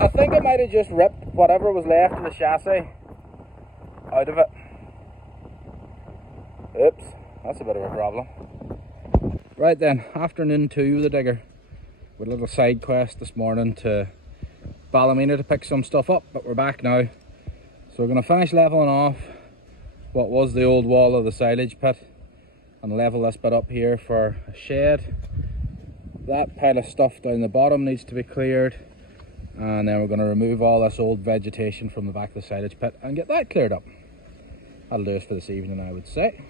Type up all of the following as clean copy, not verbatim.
I think I might have just ripped whatever was left of the chassis out of it. Oops, that's a bit of a problem. Right then, afternoon 2 with the digger. We had a little side quest this morning to Ballymena to pick some stuff up, but we're back now. So we're going to finish levelling off what was the old wall of the silage pit and level this bit up here for a shed. That pile of stuff down the bottom needs to be cleared, and then we're going to remove all this old vegetation from the back of the silage pit and get that cleared up. That'll do us for this evening, I would say.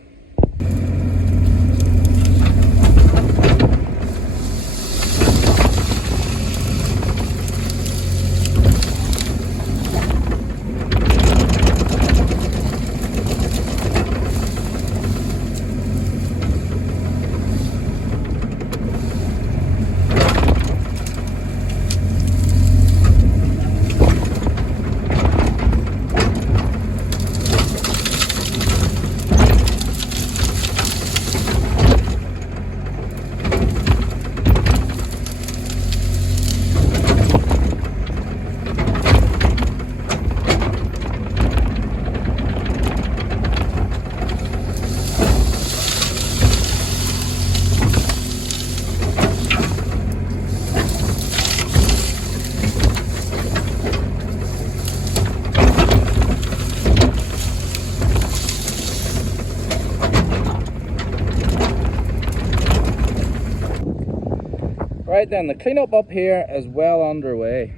Right then, the cleanup up here is well underway.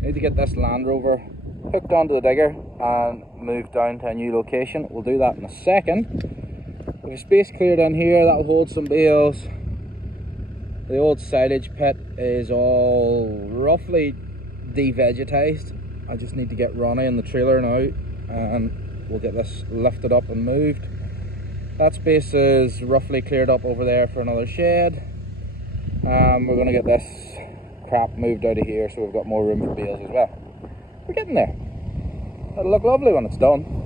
Need to get this Land Rover hooked onto the digger and moved down to a new location. We'll do that in a second. There's space cleared in here that'll hold some bales. The old silage pit is all roughly devegetized. I just need to get Ronnie in the trailer now and we'll get this lifted up and moved. That space is roughly cleared up over there for another shed. We're going to get this crap moved out of here so we've got more room for bales as well. We're getting there. It'll look lovely when it's done.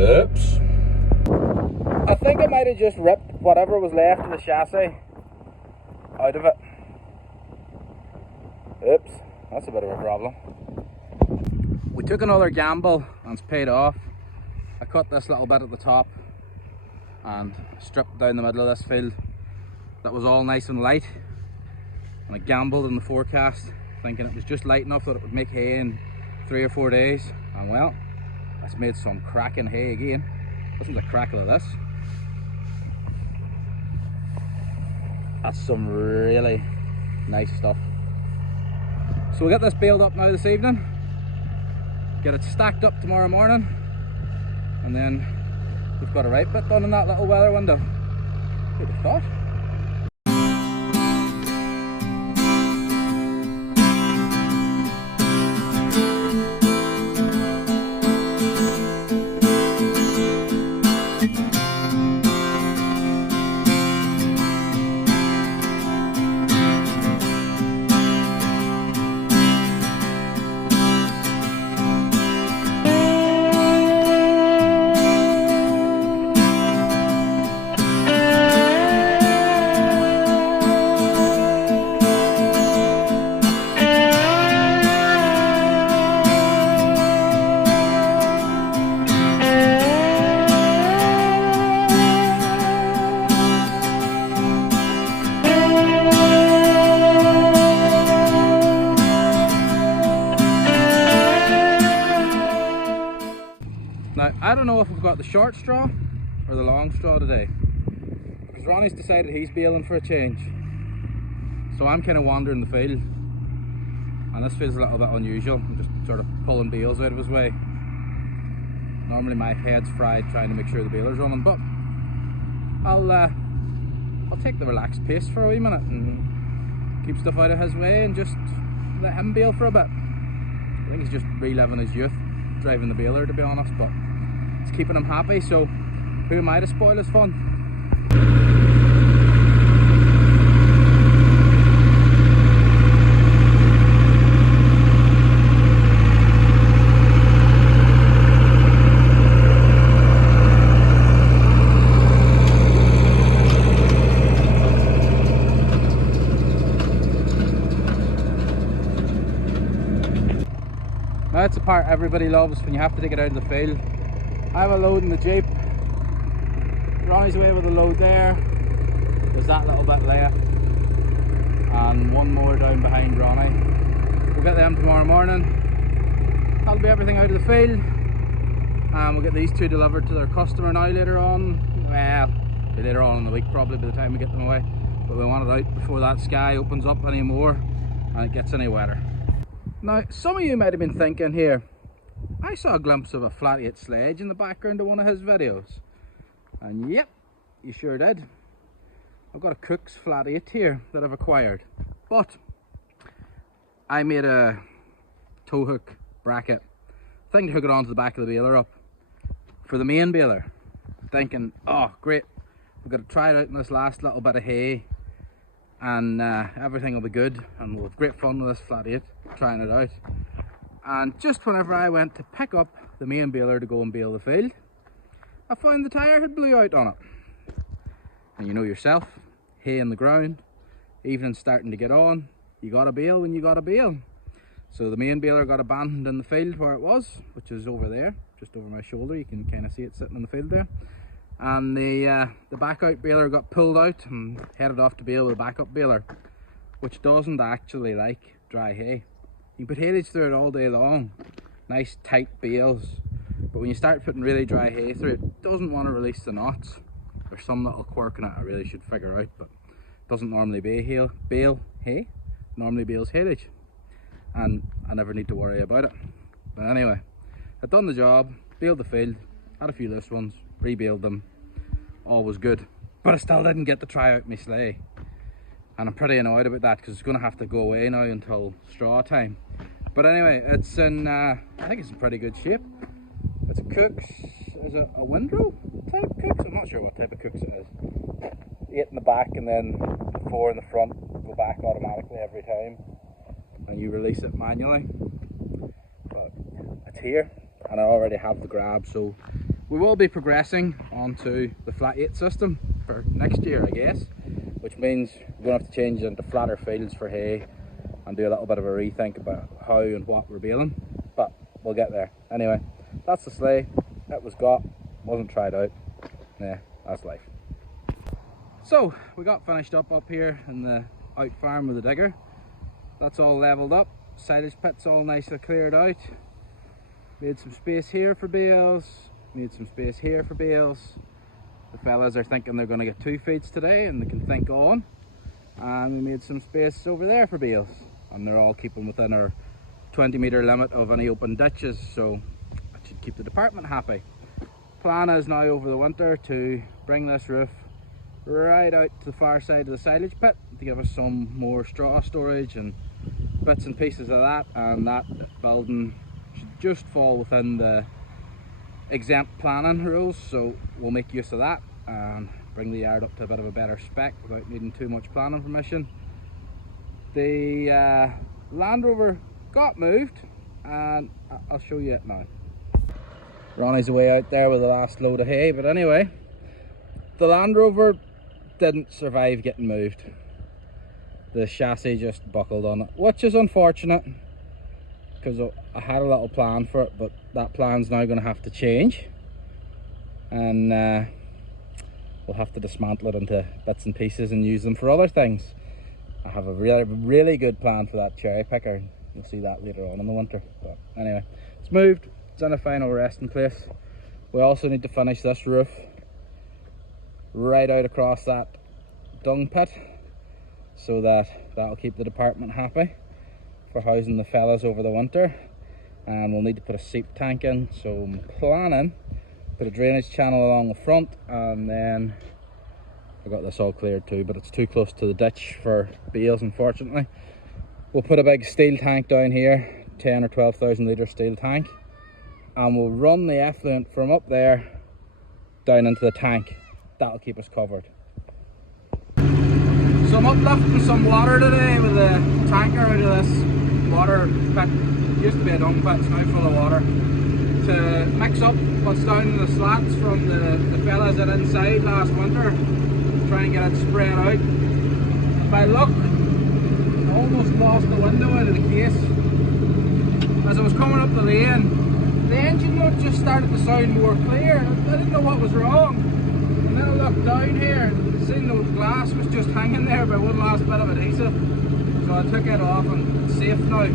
Oops. I think I might have just ripped whatever was left of the chassis out of it. Oops, that's a bit of a problem. We took another gamble and it's paid off. I cut this little bit at the top and stripped down the middle of this field. That was all nice and light. And I gambled in the forecast thinking it was just light enough that it would make hay in 3 or 4 days. And well, it's made some cracking hay again. Listen to the crackle of this. That's some really nice stuff. So we'll get this baled up now this evening, get it stacked up tomorrow morning, and then we've got a right bit done in that little weather window. Who'd have thought? Now, I don't know if we've got the short straw or the long straw today, because Ronnie's decided he's bailing for a change. So I'm kind of wandering the field, and this feels a little bit unusual. I'm just sort of pulling bales out of his way. Normally my head's fried trying to make sure the baler's running, but I'll take the relaxed pace for a wee minute and keep stuff out of his way and just let him bale for a bit. I think he's just reliving his youth driving the baler, to be honest, but it's keeping him happy, so who am I to spoil his fun? That's the part everybody loves, when you have to take it out of the field. I have a load in the Jeep. Ronnie's away with a load there. There's that little bit left. And one more down behind Ronnie. We'll get them tomorrow morning. That'll be everything out of the field. We'll get these two delivered to their customer now later on. Well, later on in the week probably by the time we get them away. But we want it out before that sky opens up anymore and it gets any wetter. Now, some of you might have been thinking here, I saw a glimpse of a flat 8 sledge in the background of one of his videos. And yep, you sure did. I've got a Cook's flat 8 here that I've acquired. But I made a tow hook bracket thing to hook it onto the back of the baler up for the main baler. Thinking, oh great, we've got to try it out in this last little bit of hay and everything will be good and we'll have great fun with this flat 8 trying it out. And just whenever I went to pick up the main baler to go and bale the field, I found the tyre had blew out on it. And you know yourself, hay in the ground, evening's starting to get on, you gotta bale when you gotta bale. So the main baler got abandoned in the field where it was, which is over there, just over my shoulder. You can kind of see it sitting in the field there. And the back out baler got pulled out and headed off to bale the backup baler, which doesn't actually like dry hay. You can put haylage through it all day long, nice tight bales, but when you start putting really dry hay through it, it doesn't want to release the knots. There's some little quirk in it I really should figure out, but it doesn't normally bale hay, normally bales haylage, and I never need to worry about it. But anyway, I'd done the job, baled the field, had a few loose ones, rebaled them, all was good, but I still didn't get to try out my sleigh. And I'm pretty annoyed about that because it's going to have to go away now until straw time. But anyway, it's in, I think it's in pretty good shape. It's a Cook's, is it a windrow type Cook's? I'm not sure what type of Cook's it is. 8 in the back and then 4 in the front go back automatically every time. And you release it manually. But it's here and I already have the grab, so we will be progressing onto the flat 8 system for next year, I guess. Which means we're going to have to change into flatter fields for hay and do a little bit of a rethink about how and what we're baling, but we'll get there. Anyway, that's the sleigh. It was got, wasn't tried out. Yeah, that's life. So we got finished up here in the out farm with the digger. That's all leveled up, silage pit's all nicely cleared out. Made some space here for bales, made some space here for bales. The fellas are thinking they're going to get 2 feeds today and they can think on. And we made some space over there for bales. And they're all keeping within our 20-metre limit of any open ditches, so that should keep the department happy. Plan is now over the winter to bring this roof right out to the far side of the silage pit to give us some more straw storage and bits and pieces of that. And that building should just fall within the exempt planning rules, so we'll make use of that and bring the yard up to a bit of a better spec without needing too much planning permission. The Land Rover got moved and I'll show you it now. Ronnie's away out there with the last load of hay, but anyway, the Land Rover didn't survive getting moved. The chassis just buckled on it, which is unfortunate because I had a little plan for it, but that plan's now going to have to change and we'll have to dismantle it into bits and pieces and use them for other things. I have a really good plan for that cherry picker. You'll see that later on in the winter. But anyway, it's moved, it's in a final resting place. We also need to finish this roof right out across that dung pit so that'll keep the department happy for housing the fellas over the winter. and we'll need to put a seep tank in, so I'm planning put a drainage channel along the front, and then I got this all cleared too, but it's too close to the ditch for bales unfortunately. We'll put a big steel tank down here, 10 or 12,000 litre steel tank, and we'll run the effluent from up there down into the tank. That'll keep us covered. So I'm uplifting some water today with a tanker out of this water pit. It used to be a dung pit, it's now full of water, to mix up what's down in the slats from the fellas that inside last winter, try and get it spread out. By luck, I almost lost the window out of the case. As I was coming up the lane, the engine note just started to sound more clear. I didn't know what was wrong. And then I looked down here and seen the glass was just hanging there by one last bit of adhesive. So I took it off and it's safe now.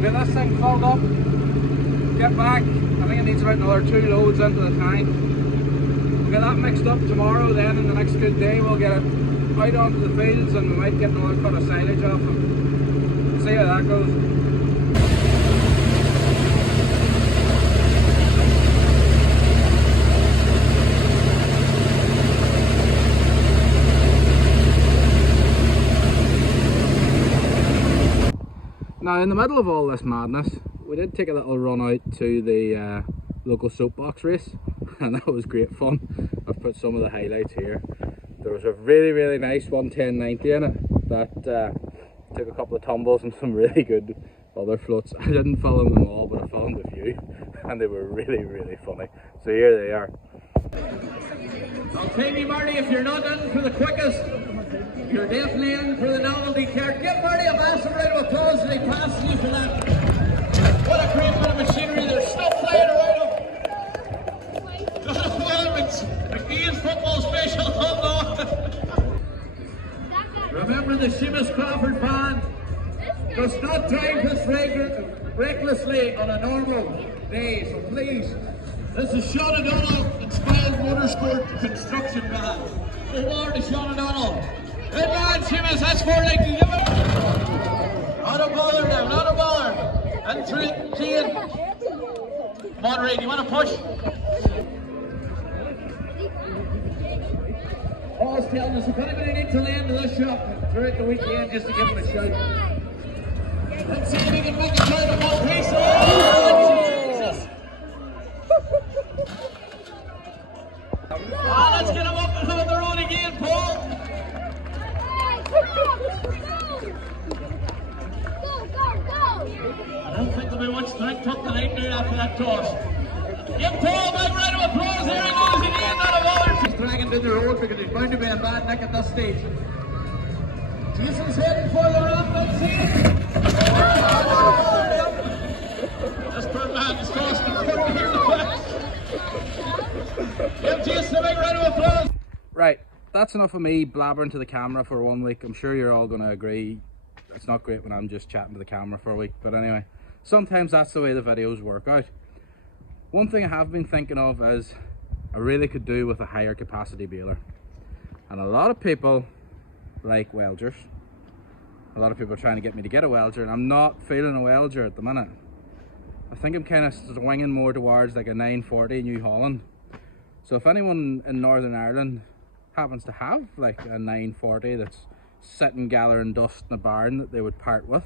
Get this thing filled up, get back. I think it needs about another 2 loads into the tank. We'll get that mixed up tomorrow, then in the next good day we'll get it out onto the fields and we might get another cut of silage off it. See how that goes. Now, in the middle of all this madness, we did take a little run out to the local soapbox race, and that was great fun. I've put some of the highlights here. There was a really nice 110-90 in it that took a couple of tumbles and some really good other floats. I didn't film them all, but I filmed a few, and they were really funny. So here they are. I'll tell you, Marty, if you're not in for the quickest, you're definitely in for the novelty car. Give Marty a massive round of applause as he passes you for that. What a great bit of machinery. There's stuff flying around him. Not a moments. McGee's football special. Hold on. Remember the Seamus Crawford band does not drive this recklessly on a normal day, so please. This is Sean O'Donnell inspired motorsport construction band. Award to Sean O'Donnell. Good man, Seamus, that's more like you give it. Not a bother now, not a bother. And through Cian. Come on, Ray, do you want to push? Paul's telling us if anybody needs to land to this shop throughout the weekend, just to give him a shout. Let's see if we can make a turn of one piece. Oh, Jesus! Let's get him up and on the road again, Paul. I don't think there'll be much strength up tonight now after that toss. Give Paul a big round of applause. Here he goes again, not a bother. He's dragging down the road because he's bound to be a bad nick at this stage. Jason's heading for the ramp, let's see it. This poor man is costing 40 here in the back. Give Jason a big round of applause. Right, that's enough of me blabbering to the camera for 1 week. I'm sure you're all going to agree it's not great when I'm just chatting to the camera for a week, but anyway, sometimes that's the way the videos work out. One thing I have been thinking of is I really could do with a higher capacity baler, and a lot of people like Welgers. A lot of people are trying to get me to get a Welger, and I'm not feeling a Welger at the minute. I think I'm kind of swinging more towards like a 940 New Holland. So if anyone in Northern Ireland happens to have like a 940 that's sitting gathering dust in a barn that they would part with,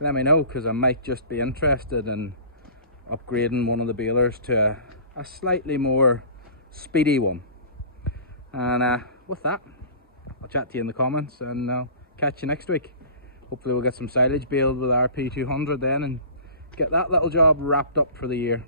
let me know, because I might just be interested in upgrading one of the balers to a slightly more speedy one. And with that, I'll chat to you in the comments, and I'll catch you next week. Hopefully we'll get some silage baled with RP200 then and get that little job wrapped up for the year.